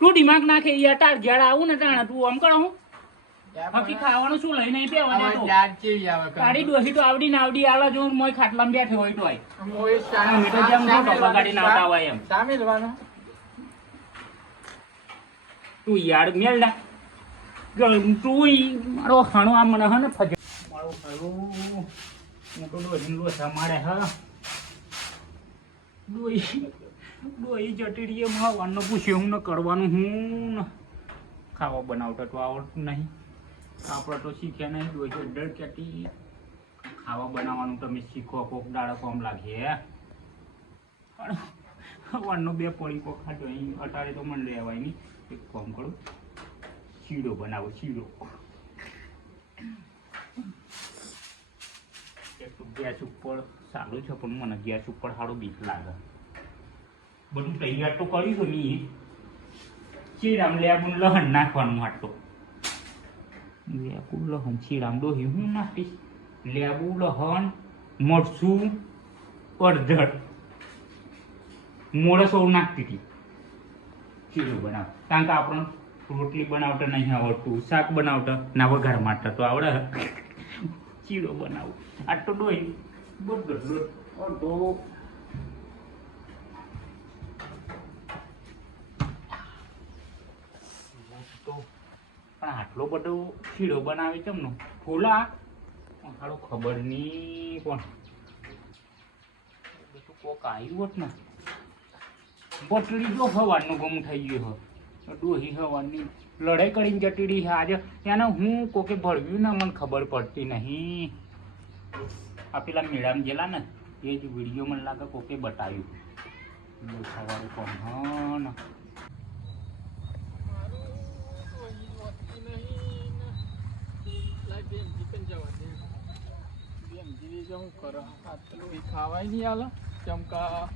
તું દિમાગ નાખે યાર તાર ઘેર આવું ને તાણે તું આમ કરો હું. બાકી ખાવાનું શું લઈને નહીં પેવા હવે દેતો દાળ કેવી આવે કાં? તારી ડોસી તો આવડી ને આવડી આલા જો મોય ખાટલામાં બેઠો હોય તો આય. તો જેમ શા- મોટો બગાડીને આવતા હોય એમ. શા મેલવાનો? તું યાર મેલ ના તું મારો ખાણો આ મને હે ને ફજ. મારો ખાણો મોટો ડોસીને લોસા મારે હા. ડોઈ ડોઈ જટીડીએ માવાનું પૂછે હું ને કરવાનું, હું ખાવા બનાવતા તો આવડતું નહીં. આપણે તો શીખ્યા નહીં ડોઈ ડર કેટી ખાવા બનાવવાનું તમે શીખો, કોક દાડો કોમ લાગે વાનનો બે પડી કોક ખાધો, અહીં અટારે તો મને લેવાય નહીં. એક કોમ કરું, શીરો બનાવો એક ગેસ ઉપર, સારું છે, પણ મને ગેસ ઉપર સારું બીક લાગે. બધું તૈયાર તો કર્યું છે લહણ નાખવાનું હાટો લેબુ લહણ શીરામ ડોહી, હું નાખીશ. લેબુ, લહણ, મરચું, અડધડ. મોડે સૌ નાખતી હતી. ચીરું બનાવ કારણ કે આપણને રોટલી બનાવતા નહીં આવડતું, શાક બનાવતા, ના વઘાર મારતા તો આવડે. ચીરો બનાવું. આટલો ડોઈ બધો અડધો. પણ આટલો બધો શીરો બનાવે છે એમનો. ફૂલા હાલો ખબર નહીં પણ બધું કોક આવ્યું હોત ને. બટડી જો હવાનું ગમ થઈ ગયું હો ડોહી હવાની લડાઈ કરીને જતી રહી આજે એને હું કોકે ભળવ્યું ને, મને ખબર પડતી નહીં. આ પેલા મેળામાં ગયેલા ને, એ જ વીડિયો મને લાગે કોકે બતાવ્યું. સવારે કોણ હા ને લાય બેન ચિકન જવા દે. બેન જીવી જો હું કરો? આ પેલું ખાવાય નહીં આલે. ચમકા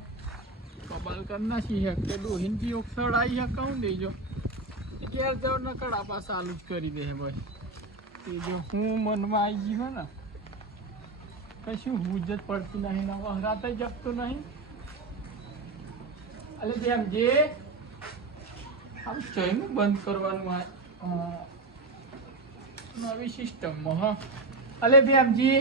કબાલ કર નાખી હે કે થી ઓક્સડ આવી હે કહું દેજો ઘેર જાવ ન કડા પાસ આલુ જ કરી દે ભાઈ તે જો હું મનમાં આવી ગયું હે ને કશું હુજ જ પડતી નહીં ને વહરાતે જપતું નહીં અલે બેન જે આમ ચયનું બંધ કરવાનું આ નવી સિસ્ટમમાં હા અલે બેમજી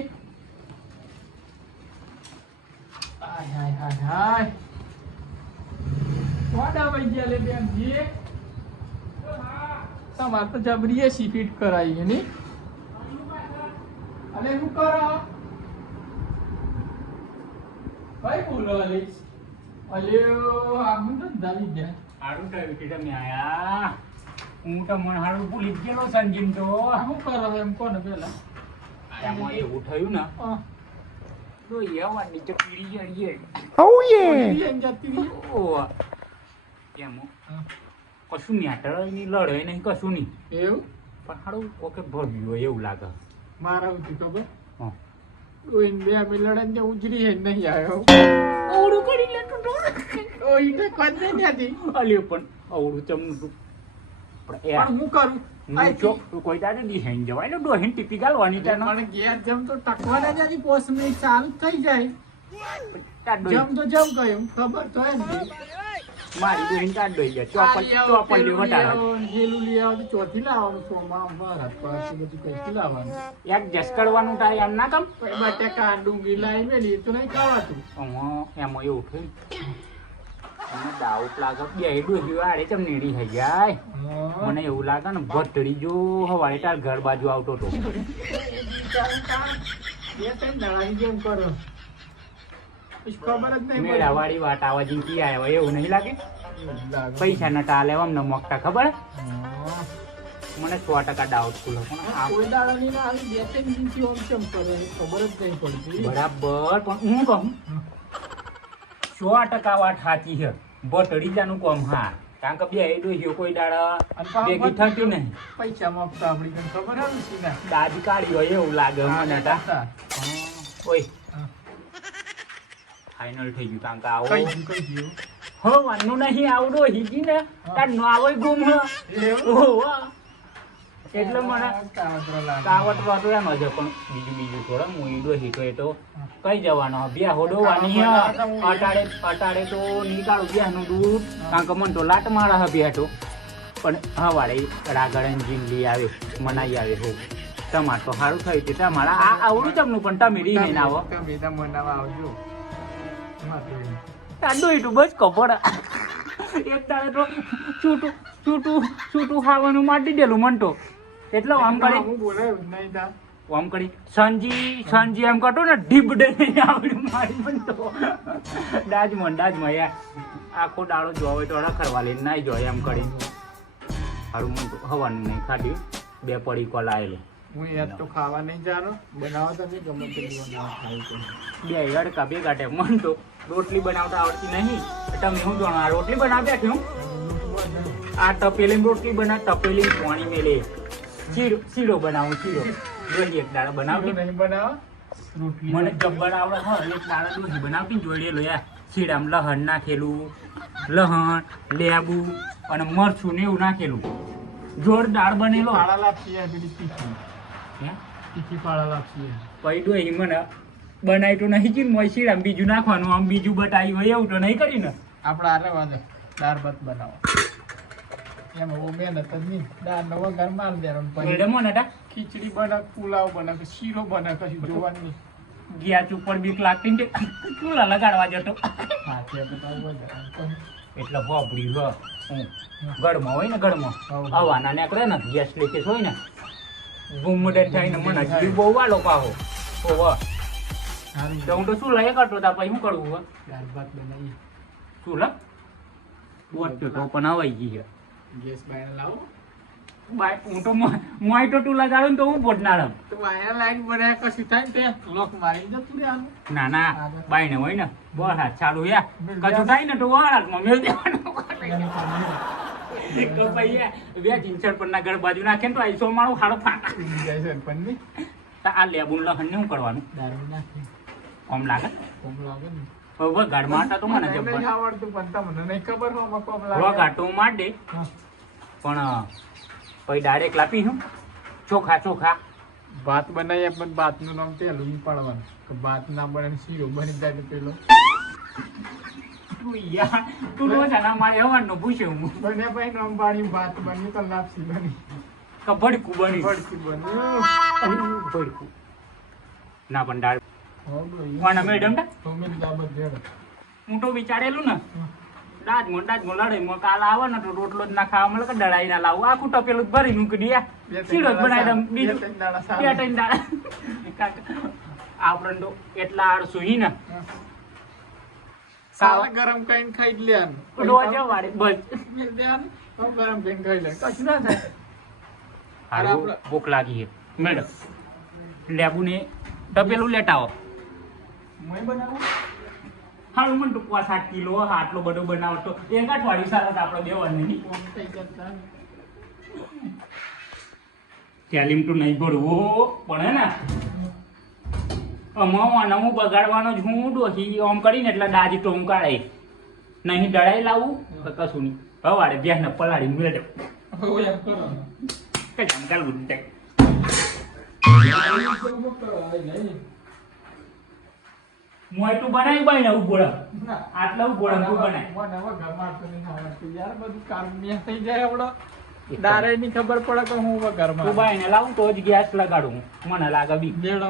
તમારે તો જબરીએ સી ફીટ કરાવી એની અલે, શું કરો? કઈ બોલો અલે અલ્યો, આમ તો દાવી ગયા. સારું થયું કે તમે આયા. હું તો મને સારું ભૂલી જ ગયેલો સંજીન તો. આ શું કરો એમ કોને પેલા? એમાં એવું થયું ને હા. તો એવાની જે પીડી જડીએ ઓય એમ જતી રહી? ઓહ. એમ હો. હા. કશું મેટર નહીં લડે નહીં કશું નહીં. એવું? પણ સારું કોકે ભર્યું હોય એવું લાગે. મારા ઉઠી ખબર? હા. કોઈ બે અમે લડન ઉજરી હે નહીં આવ્યો. અવળું કરી લેતો તો ઓ ઈટે કોણ દે ને હતી અલ્યો પણ અવળું ચમનું તું. પણ હું કરું? કોઈ દાડે હેન જવાય. ને ડોહીન ટીપી ગાલવાની તાનો પણ ઘેર જમ તો ટકવાના જ હતી પોસ મિનિટ ચાલુ થઈ જાય. જમ તો જમ ગયું. ખબર તો એમ મારી ડોહીન તાર ડોહી જાય. ચોપલ લેવા લઈ આવો ચોથી લાવવાનું સોમાં અમારા પાસે બધું કઈથી લાવવાનું? એક જસ કરવાનું તારે એમ ના કમ? બટાકા ડુંગળી લાવી મેલી તો નહીં ખાવાતું. એમાં એવું થયું. મને ડાઉટ લાગે. બે ડોહી વાળે ચમ નીડી થઈ જાય. મને એવું લાગે ને ભટડી જો હવારે તાર ઘર બાજુ આવતો તો. બે ત્રણ દાડાની જેમ કરો. પછી ખબર જ નહીં મેળા વાળી વાત આવા જીંકી આવ્યા એવું નહીં લાગે. પૈસા ન ટાલે અમને મોકતા ખબર? મને સો ટકા પણ ના આમ ખબર જ નહીં પડતી. બરાબર પણ હું કહું? સો ટકા વાત સાચી છે. ભટડી જાનું કોમ હા. કારણ કે બે ડોહીઓ કોઈ દાડા ભેગી થતી નહીં. પૈસા માંગતા આપણી કઈ ખબર હે ને? દાદી કાઢી હોય એવું લાગે મને તા. ઓય. ફાઇનલ થઈ ગયું કારણ કે આવો? કઈ ગયું હો વાનું નહીં આવડો હીજી ને. તાર નો આવો ગુમ હ. એવું? એટલે મને. કાવટ વાતો એમ હશે પણ બીજું બીજું થોડો હું ઈડો હીટો એ તો કઈ જવાનો બ્યા હોડોવાની અટાડે અટાડે તો નીકાળું બ્યાનું દૂધ કારણ કે મને તો લાટ મારા હે બ્યા તો પણ હવાડે રાગડન જીંગલી આવે મનાઈ આવે હો. તમારે તો સારું થયું છે તમારા આ આવડું તમને પણ તમે રી નહીં આવો. આવજો. તાંડો એટલું બસ કપડ. એક તારે તો છૂટું છૂટું છૂટું ખાવાનું માટી દેલું મન તો. એટલે આમ કરી હું બોલાયું નહીં તા. આમ કરી સંજી સંજી એમ કરતો ને ઢીબ ડે આવડી મારી પણ તો ડાજમાં ડાજમાં યાર. આખો દાડો જોવે તો રખડવા લઈને નાઈ જોય એમ કરી. સારું મન તો હવાનું નહીં ખાધી. બે પડી કોલ આવેલો હું યાદ તો ખાવા નહીં જાનો બનાવો તમે ગમે તે. બે અડકા બે ગાંઠે મન તો રોટલી બનાવતા આવડતી નહીં. તમે શું જાણો આ રોટલી બનાવ્યા છું આ તપેલી રોટલી બના તપેલી પાણી મેલે. શીરો શીરો બનાવું શીરો જોઈએ એક દાડા બનાવતી નહીં બનાવો. મને જબ્બર આવડે હા એક દાડા દૂધી બનાવતી ને જોડેલો યાર. શીરામાં લહણ નાખેલું લહણ લેબુ અને મરચું ને એવું નાખેલું. જોરદાર બનેલો. પાળા લાપસી યાર પેલી તીખી. હે? તીખી પાળા લાપસી. પછી ડોહી મને. બનાવી તો નહીં ચીન મોય શીડામ બીજું નાખવાનું આમ બીજું બટાયું હોય એવું તો નહીં કરીને આપણે આરે વાંધો દાળ ભાત બનાવો. એમાં બહુ મહેનત જ નહીં. દાળનો વઘાર માર દેવાનો મેડમ ને ટા. ખીચડી બને પુલાવ બને કે શીરો બને કશું જોવાનું. નહીં ગેસ ઉપર બીક લાગતી ને ચૂલા લગાડવા જતો. એટલે હ. હું ગળમાં હોય ને ગળમાં. હવ. હવાના નીકળે ને ગેસ લીકેજ હોય ને ગુમડે ને મને જીવ બહુ વાલો પાહો. ઓવા તો હું તો શું લઈ કરતો તા પછી શું કરવું હે? દાળ ભાત બનાવીએ. શું લ બોટ તો પણ હવાઈ ગઈ છે. ગેસ બાયણે લાવો. બાય હું તો મોય તો ટુ લગાડું ને તો હું બોટનાર તો વાયર લાઈટ બનાવ્યા કશું થાય ને તે લોક મારી જતું રહેવાનું ના ના બાઈને હોય ને બોલ હાથ ચાલુ યા કશું થાય ને તો વાળામાં મેળ દેવાનું. બે જીંચડ પર ના ગળ બાજુ નાખે ને તો આઈસો મારું હાડો ફાટ જાય છે પણ નહીં તો આ લેબુ લખન ને શું કરવાનું? દારૂ નાખે. કોમ લાગે? કોમ લાગે ને. હવે ગાડમાં તો મને જબ્બર આવડતું પણ તમને નહીં ખબર હોય આમાં કોમ લાગે પણ પછી ડાયરેક્ટ લાપી હું. ચોખા ચોખા. ભાત બનાવીએ પણ ભાતનું નામ પેલું ઈ પાડવાનું. કે ભાત ના બને શીરો બની જાય પેલો. તું તું રોજ આના મારે હવાનું પૂછ્યું હું. બને ભાઈ નામ પાડ્યું ભાત બન્યું તો લાપસી બની. કે ભડકું બની ભડકું બન્યું. ભડકું ના પણ દાળ હો અમે જેડો. હું તો વિચારેલું ને. દાજ મોં દાજ મોં લડાઈ મોં કાલ આવે ને તો રોટલો જ ના ખાવા મળે કે દડાઈ ના લાવું. આખું ટપેલું ભરી મૂકી દે. જ બનાવી દમ બીજું બે ત્રણ દાડા આપણે તો એટલા આળસુ હી ને. સાલ ગરમ કઈ ખાઈ જ લેવાનું. રોજ બસ. તો ગરમ કઈ ખાઈ લે કશું ના થાય. ભૂખ લાગી મેડમ લેબુ ને ટપેલું લેટાવો. મોય બનાવું? હાલ મને તો પાંચ સાત કિલો આટલો બધો બનાવો તો એક અઠવાડિયું સારા આપણો બે વાર નહીં. કોમ થઈ જતા ને. ચાલીમ તો નહીં ભરવો પણ ને. અમાવાના હું બગાડવાનો જ હું ડોસી ઓમ કરીને એટલે દાજી તો હું કાઢે. નહીં દળાઈ લાવું તો કશું નહીં. હવાડે બેસને પલાળી મેળવ કઈ એમ કરો ને. કે જમકાલ ગુડ્ડે એવું કરો, હવે નહીં. મોય તું બનાવી બાઈ ને. ઉભોળા આટલા ઉભોળા તું બનાય. મને હવે ઘરમાં તો નહીં આવડતું. યાર બધું કામ મેં થઈ જાય આપડો દારે ની ખબર પડે કે હું ઘરમાં. તું લાવું તો જ ગેસ લગાડું મને લાગે બી. બેડો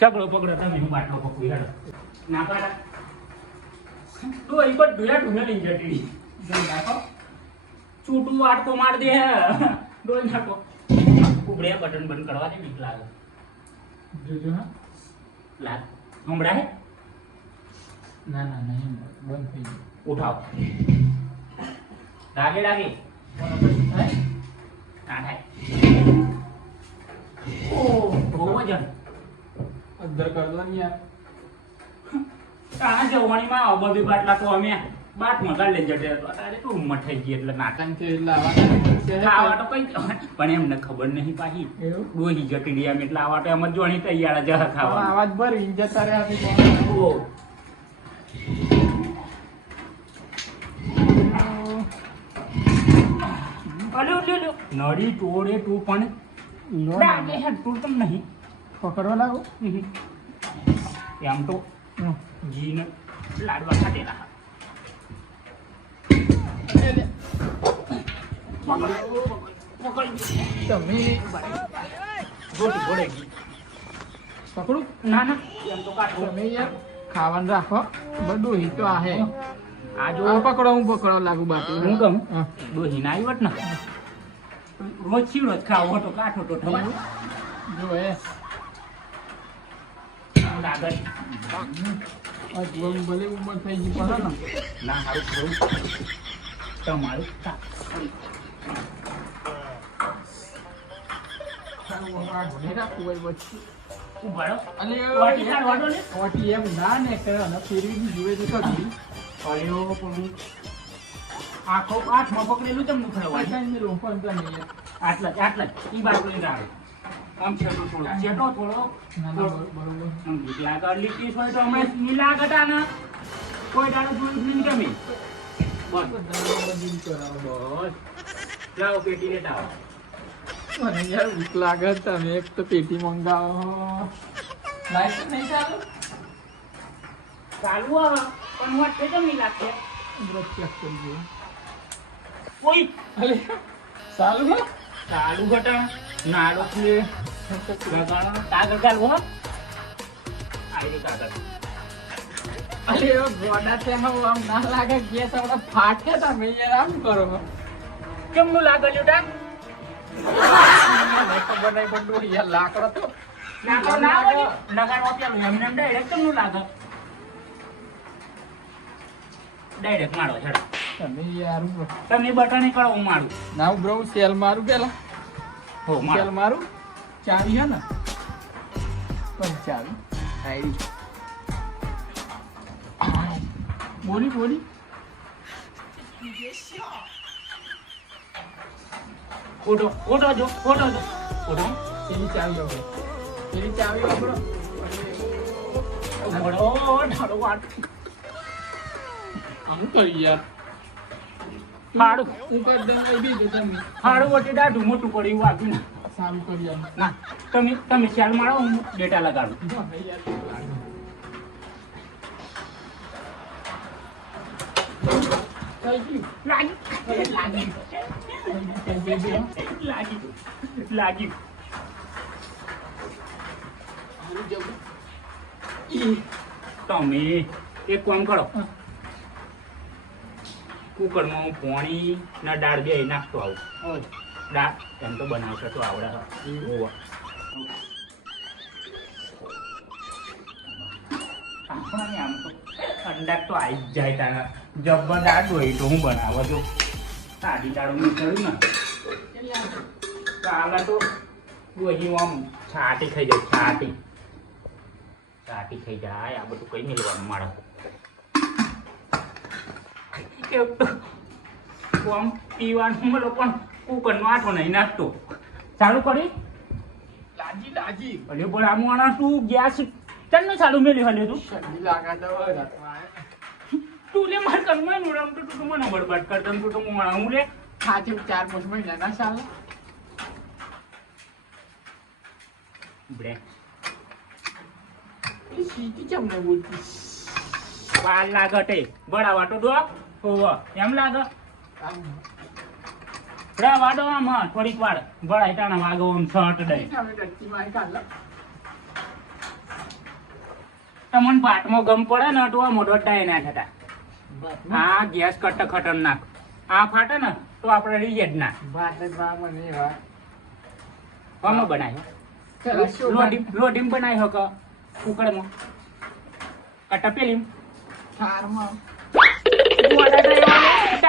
ચકડો પકડો તમે હું બાટલો પકડી હેડો. ના પાડા. તું અહીં બધું યા ઢૂંઢી જતી જઈ નાખો. છૂટું આટકો માર દે. ડોલ નાખો. ઉભડે બટન બંધ કરવા દે બીક લાગે. જોજો હા. લાગ. હમણાં હે? ના ના નહીં બંધ થઈ ગયું. ઉઠાવ. લાગે લાગે કોનો પછી થાય ના. થાય ઓ બહુ વજન અદ્ધર કર દો ને યાર. આ જવાણીમાં આવો બધી બાટલા તો અમે બાટ હતો. તારે તો ઉંમર થઈ ગઈ એટલે ના. છે એટલે આવા તો કઈ પણ એમને ખબર નહીં પાછી. ડોહી રહી એમ એટલે આવા તો એમ જ જોણી તૈયાર જ ખાવા. આવાજ ભરી જતા રહ્યા નડી ટોળે ટો પણ લો લાગે તમ નહીં. પકડવા લાગો. એમ તો. ઘીને લાડવા ખાધેલા લે, લે. પકડી તમે ગોળી ગોળે ઘી પકડું. ના ના. એમ તો કાઢો. તમે યાર ખાવાનું રાખો. બધું હી તો આ હે આ જો પકડો હું પકડો લાગુ બાકી. હું કહું? હા. ડોહી ના આવ્યો ને. રોજ ચીડો જ ખાવો તો કાઠો તો થવા જો એ. ભલે ઉંમર થઈ ગઈ પણ ને. ના તમારું સારું આ ઘોડે રાખવું હોય પછી ઊભા રહો. અને વાટી કાઢ, વાટો ને. વાટી એમ ના ને કરે ફેરવી જુએ તો આખો આઠમાં પકડેલું તમને ખરવાનું. આટલા જ આટલા જ. ઈ બાજુ લઈને આવે આમ છેટો થોડો છેટો થોડો. ના ના બરો- બરોબર. આગળ લીટી હોય તો અમે ઈ લાગતા ને કોઈ દાડો જોયું નહીં ગમે બસ બધા બધું કરાવો બસ લાવો પેટી લેતા આવો. મને યાર ભૂખ લાગે તમે એક તો પેટી મંગાવો. લાઈટ નહીં ચાલુ? ચાલુ આવે પણ વાત છે કેમ નહીં લાગશે બ્રશ ચેક કરી દો કોઈ? અલે ચાલુ હે. ચાલુ ઘટા નાડો છે ગગાડો. કાગળ કાઢવો આઈ કાગળ. અલે ગોડા તે આમ ના લાગે ગેસ હમણાં ફાટે તમે યાર આમ કરો કેમનું લાગલ્યું તા? મને ખબર નહીં યાર લાકડો તો. ના. પેલું એમને એમ ડાયરેક્ટ કેમનું લાગે? ડાયરેક્ટ મારો છેડો તમે યાર તમે બટન કરો હું મારું. ના હું બ્રો સેલ મારું પેલા. હો સેલ મારું. ચાવી હે ને? પણ ચાવી આઈડી બોલી બોલી. ઓટો ઓટો જો ઓટો જો. ઓટો એની ચાવી હવે એની ચાવી વાપરો. ઘોડો ઢાળો વાટ આમ યાર. હાડું હું કરી એ બી તમે. હાડું વટી દાઢું મોટું પડ્યું વાગ્યું ના. સારું કરી ના તમે તમે ચાલ મારો હું ડેટા લગાડું. લાગી તમે એક કામ કરો. કુકરમાં હું પોણી ના દાળ બે નાખતો આવું. દાળ એમ તો બનાવશે તો આવડે હોવા. આપણને આમ તો આવી જ જાય તારા. જબ્બર દાળ હોય તો હું બનાવો છો. સાદી દાળ હું કર્યું ને? કાલે તો દોહી આમ છાટી ખાઈ જાય છાટી. છાટી ખાઈ જાય આ બધું કઈ મેળવાનું મારે? તો આમ પીવાનું મળો પણ કુકરનો આઠો નહીં નાખતો ચાલુ કરી? લાજી લાજી. અરે પણ આમ આના તું ગેસ ચાલ ચાલુ મેલી હલે તું. શરદી લાગા દવા તું લે માર કરમાં નું રમ તો તું મને બરબાદ કર તમ તું તો મોણા હું લે. ખાતે ચાર પાંચ મહિના ના ચાલે બ્રે સીટી ચમને બોલતી? વાલ લાગટે. બરાબર તો દો. હોવ. એમ લાગે? આમ. વાડો આમ થોડીક વાર. તાણા વાગો આમ છટ દે તમને પાટમાં ગમ પડે ને તો આ મોઢો ટાઈ ના થતા ભાતમાં- આ ગેસ કટ ખતરનાક આ ફાટે ને તો આપણે રીજે જ ના. આમાં બનાવ્યો? ચાલો, શું બનાવ્યો કે? કુકરમાં કટા થારમાં.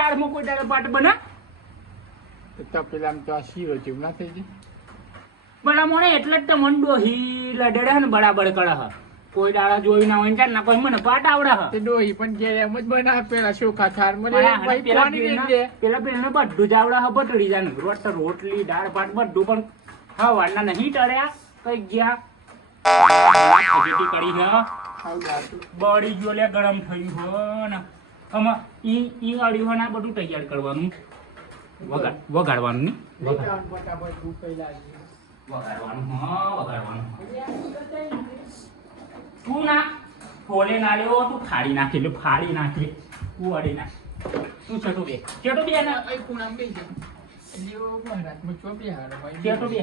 દાળમાં કોઈ દાડે પાટ બના? તો પેલામાં તો આ શીરો જેવું ના થઈ જાય? બળા મોણે એટલે જ તો મંડો ડોહી લડેડે ને બરાબર હ કોઈ દાડા જોઈ ના હોય ને ના કોઈ મને પાટ આવડે હ. તે ડોહી પણ જે એમ જ બના પેલા ચોખા થાર મને ભાઈ પાણી દે દે પેલા પેલા ને બધું જ આવડે હ બટડી જાન રોટ રોટલી દાળ ભાત બધું પણ હા હવારના નહીં ટળ્યા કઈ ગયા. ખજૂરી કરી હ. બળી ગયો લે ગરમ થયું હો ને. આમાં ઈ ઈ હોય આ બધું તૈયાર કરવાનું. વગાડ વગાડવાનું હા તું ના ફોલે ના લેવો તું ફાડી નાખે એટલે ફાડી નાખે તું અડી નાખ. તું છેટો બે. છેટો બે ના? એ કુણામ બે છે લ્યો મહારાજમાં ચો બે હારો ભાઈ. છેટો બે.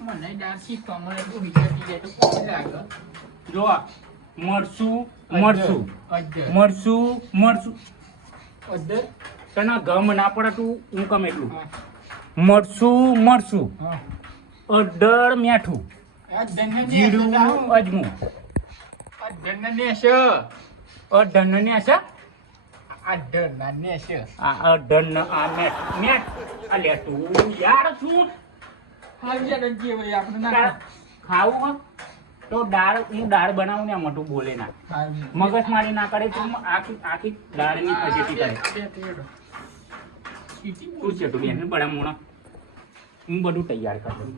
મને ડાર શીખવા મળે તો વિચારતી જાય તો લાગે? જો મરસું મળશું. મરસું મરસું તને ગમ ના પડે તું હું કમ એટલું. મળશું મળશું. અડર મીઠું. જીરું અજમું. આ છે છે આ મેટ મેટ અલે તું યાર શું? ખાવું? તો દાળ હું દાળ બનાવું ને મોટું બોલે ના. મગજ મારી ના કરે તો આખી આખી દાળની ફજેતી કરે. તું તું બેન? બડા મોણા. હું બધું તૈયાર કરી.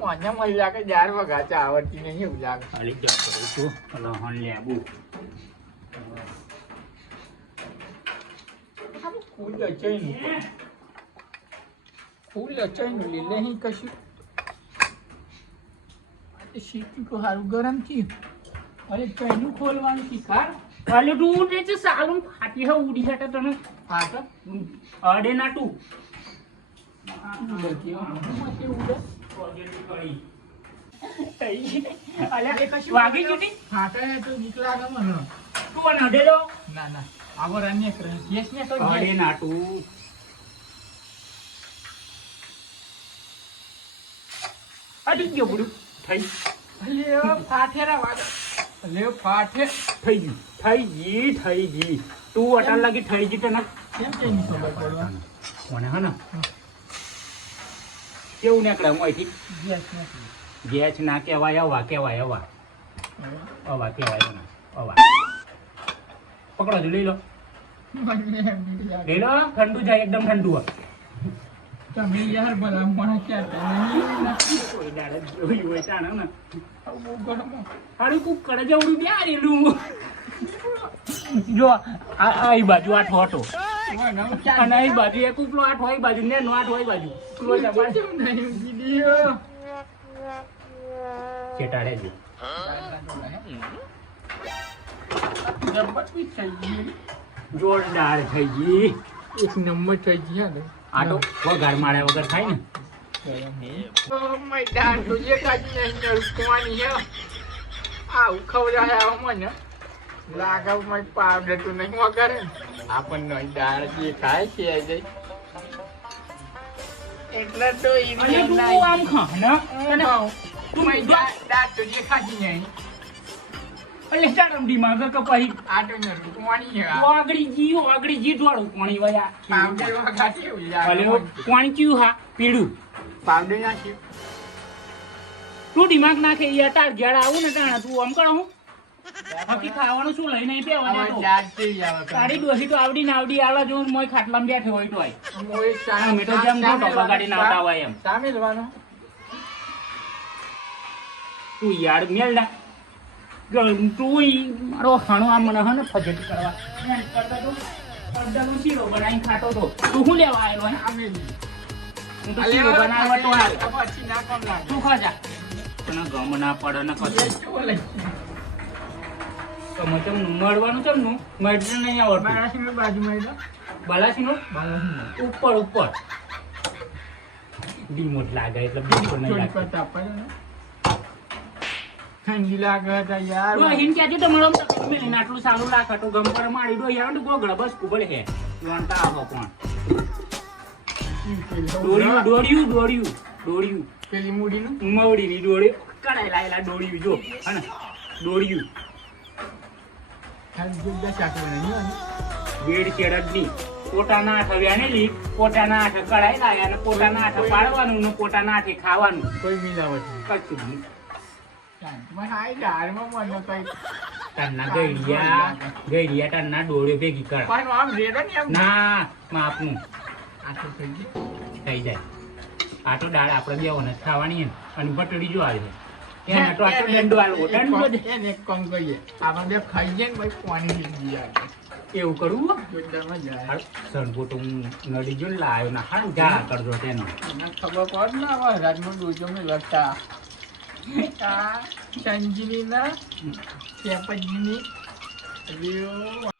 મને મને લાગે ચાર વગાચા આવડતી નહીં એવું લાગે. ખાલી જ કરું છું. લહણ લેબુ. ફૂલ અચાઈનું ફૂલ અચાઈનું લીલે અહીં કશું. આ તો સારું ગરમ થયું. અરે ચાઈનું ખોલવાનું શીખાર અલે તું ઉડે છે સાલું ફાટી હે ઉડી હટે તને. તો. અડે ના તું. વાગી જતી હા તો લાગે મને તું અડેલો ના ના. આવો રન્ય કરે. યસ ને તો અડે ના તું. અડી ગયો બધું થઈ લે ફાઠેરા વાગે લે ફાઠે થઈ ગઈ થઈ ગઈ થઈ ગઈ. તું અટલ લાગી થઈ ગઈ તને કેમ કે ની ખબર પડવા મને હા ને? કેવું નીકળે હું અહીંથી ગેસ ના કહેવાય અવા કહેવાય અવા અવા કહેવાય અવા પકડો જો લઈ લો. લઈ લો ઠંડુ જાય એકદમ ઠંડુ હોય. તમે યાર ભલા મને કોઈ હોય તાણે ને. બહુ કુક કરે જવડું બેહારેલું. જો આ આ બાજુ આઠ હતો અને આ બાજુ એક ઉપલો આઠ હોય બાજુ ને નો આઠ હોય બાજુ. ચેટાડે જો જોરદાર થઈ ગઈ. એક નંબર થઈ ગયા ને. આટો? વઘાર માળ્યા વગર થાય ને? મેદાન તો જે કાજી નહીં રૂકવાની હે આવું ખવડાયા મને લાગાવમાં પાવડર તો નહીં વગરે આપણને દાળ જે ખાય છે જઈ એટલે તો આમ ખા ને તને તું દાળ તો જે. નહીં એટલે તારમ દિમાગ કે પછી આટો ને રૂકવાની વાગડી જી વાગડી જી દોડું પાણી વયા એવું ભલે લાગે પાણી ચીયું હા પીળું પાવડર નાખી તું દિમાગ નાખે યાર તાર ઘેર આવું ને તાણે તું આમ કરો હું. હકી ખાવાનું શું લઈને નહીં પેવાને તો. આવે તારી ડોસી તો આવડી ને આવડી આલા જો મોય ખાટલામાં બેઠે હોય તો આય અમે તો જેમ ચા ગોટો બગાડીને આવતા હોય એમ. સામે લેવાનો તું યાર મેલ તું મારો ખાણો આ મને હને ફજેટ કરવા. એમ કરતા તો અડધાનો શીરો બનાવીને ખાતો તો. તું શું લેવા આવેલો હે? ચા હું તો શીરો બનાવવા તો આવ્યો પછી ના કોમ લાગે. તું ખાજા. તને ગમ ના પડે ને કશું. તમે ચમ મળવાનું ચમનું મળતું નહીં આવડતું. બાલાસીનો ઉપર ઉપર. ડીમોટ લાગે એટલે બિલકુલ નહીં લાગે. ઠંડી લાગે યાર. તો આટલું સારું લાગે તો ગમ પર મારી દો યાર ગોગળ બસ કુબળ હે જોનતા આવો કોણ? દોડ્યું દોડ્યું દોડ્યું દોડ્યું. પેલી મૂડીનું? મવડીની દોડી. કડાઈ લાયેલા દોડ્યું જો હને દોડ્યું. ને. બેડ ચેડની પોતાના હાથે વેણેલી પોતાના હાથે કડાઈ લાયા અને પોતાના હાથે પાડવાનું ને પોતાના હાથે ખાવાનું. કોઈ મિલાવટ કચ્છ કશું નહીં શાંતિમાં ખાય દાળમાં મને કઈ તન્ના ગઈડિયા ગઈડિયા તન્ના ડોળે ભેગી કર પણ આમ રેડો ને એમ ના માપનું આ થઈ ગયું થઈ જાય આ દાળ આપણે બે જ ખાવાની ને અને બટડી જો આવી એને તો આટલો દંડો આલવો દંડો એને એક કામ આપણે બે ખાઈ જઈએ ને ભાઈ પાણી લઈ જઈએ એવું કરવું જાય હું નડી જો લાયો ના હાલ જા કરજો તેનો ખબર પડ ને રાજમાં ડોજો મેં લગતા આ સંજીની ના પેપજીની લ્યો